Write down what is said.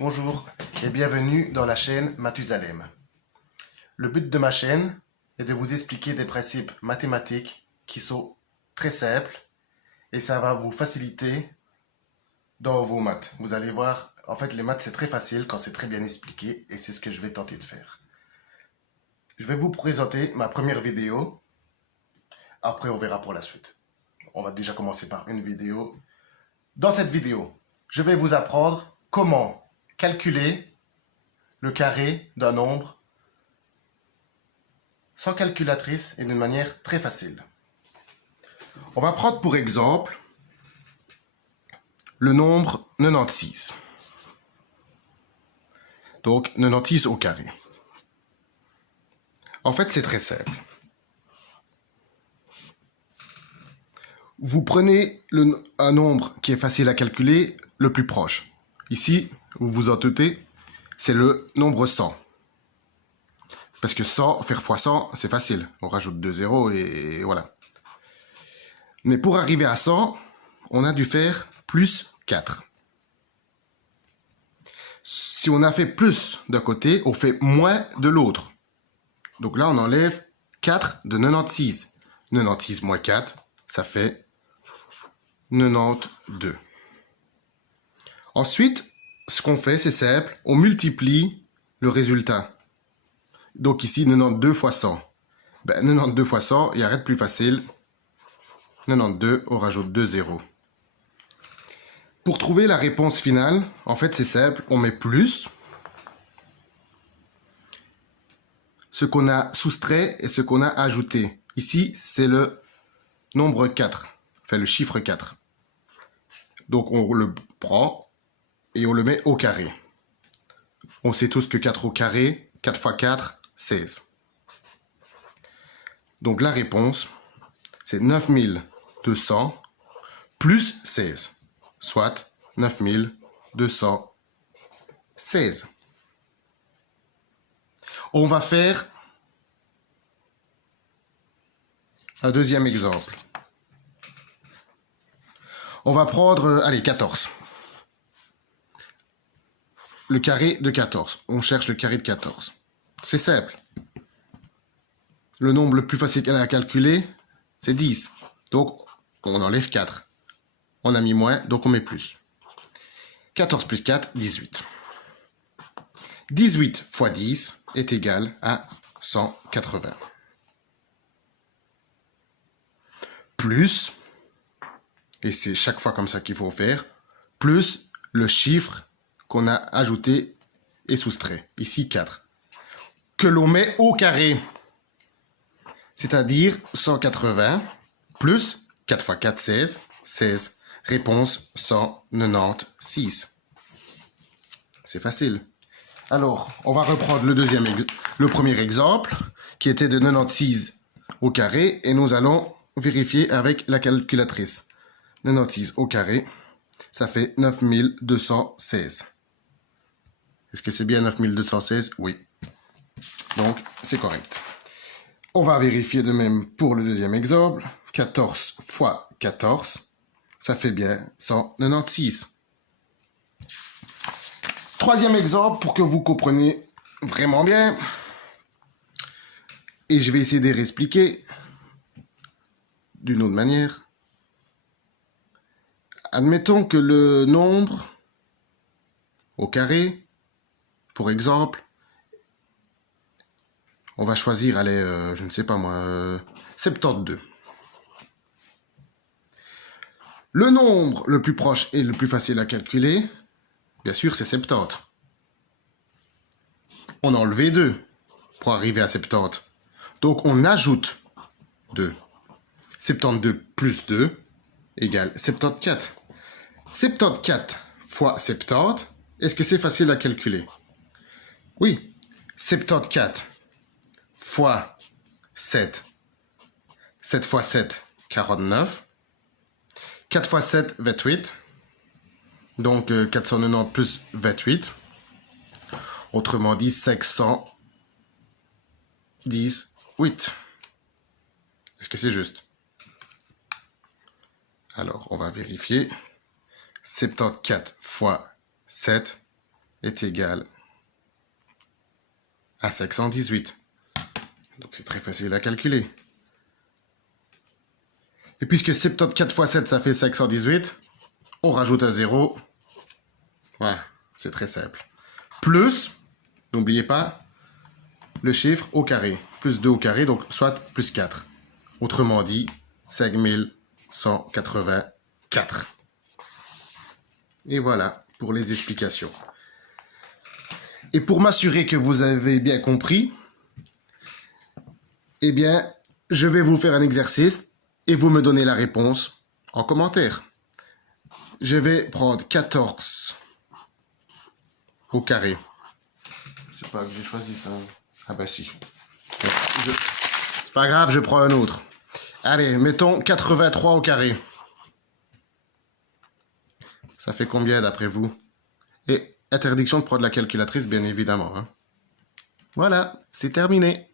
Bonjour et bienvenue dans la chaîne Mathusalem. Le but de ma chaîne est de vous expliquer des principes mathématiques qui sont très simples et ça va vous faciliter dans vos maths. Vous allez voir, en fait les maths c'est très facile quand c'est très bien expliqué et c'est ce que je vais tenter de faire. Je vais vous présenter ma première vidéo, après on verra pour la suite. On va déjà commencer par une vidéo. Dans cette vidéo, je vais vous apprendre comment calculer le carré d'un nombre sans calculatrice et d'une manière très facile. On va prendre pour exemple le nombre 96. Donc 96 au carré. En fait, c'est très simple. Vous prenez un nombre qui est facile à calculer, le plus proche. Ici, vous vous en doutez, c'est le nombre 100. Parce que 100, faire x 100, c'est facile. On rajoute 2 zéros et voilà. Mais pour arriver à 100, on a dû faire plus 4. Si on a fait plus d'un côté, on fait moins de l'autre. Donc là, on enlève 4 de 96. 96 moins 4, ça fait 92. Ensuite, ce qu'on fait, c'est simple, on multiplie le résultat. Donc ici, 92 fois 100. 92 fois 100, il n'y a rien de plus facile. 92, on rajoute 2 zéros. Pour trouver la réponse finale, en fait, c'est simple, on met plus ce qu'on a soustrait et ce qu'on a ajouté. Ici, c'est le nombre 4, enfin le chiffre 4. Donc, on le prend et on le met au carré. On sait tous que 4 au carré, 4 fois 4, 16. Donc, la réponse, c'est 9200 plus 16, soit 9216. On va faire un deuxième exemple. On va prendre, allez, 14. Le carré de 14. On cherche le carré de 14. C'est simple. Le nombre le plus facile à calculer, c'est 10. Donc, on enlève 4. On a mis moins, donc on met plus. 14 plus 4, 18. 18 fois 10 est égal à 180. Plus, et c'est chaque fois comme ça qu'il faut faire, plus le chiffre qu'on a ajouté et soustrait. Ici, 4. Que l'on met au carré. C'est-à-dire 180 plus 4 fois 4, 16. 16. Réponse 196. C'est facile. Alors, on va reprendre le premier exemple, qui était de 96 au carré, et nous allons vérifier avec la calculatrice. 96 au carré, ça fait 9216. Est-ce que c'est bien 9216? Oui. Donc, c'est correct. On va vérifier de même pour le deuxième exemple. 14 fois 14, ça fait bien 196. Troisième exemple pour que vous compreniez vraiment bien. Et je vais essayer de réexpliquer d'une autre manière. Admettons que le nombre au carré, pour exemple, on va choisir, allez, je ne sais pas moi, 72. Le nombre le plus proche et le plus facile à calculer, bien sûr, c'est 70. On a enlevé 2 pour arriver à 70. Donc, on ajoute 2. 72 plus 2 égale 74. 74 fois 70, est-ce que c'est facile à calculer? Oui. 74 fois 7. 7 fois 7, 49. 4 fois 7, 28. Donc 490 plus 28. Autrement dit, 518. Est-ce que c'est juste? Alors, on va vérifier. 74 fois 7 est égal à 518. Donc c'est très facile à calculer. Et puisque 74 fois 7, ça fait 518, on rajoute un 0. Voilà, c'est très simple. Plus, n'oubliez pas, le chiffre au carré. Plus 2 au carré, donc soit plus 4. Autrement dit, 5184. Et voilà pour les explications. Et pour m'assurer que vous avez bien compris, eh bien, je vais vous faire un exercice et vous me donnez la réponse en commentaire. Je vais prendre 14 au carré. C'est pas que j'ai choisi ça. Ah bah si. C'est pas grave, je prends un autre. Allez, mettons 83 au carré. Ça fait combien d'après vous? Et interdiction de prendre la calculatrice, bien évidemment. Hein. Voilà, c'est terminé.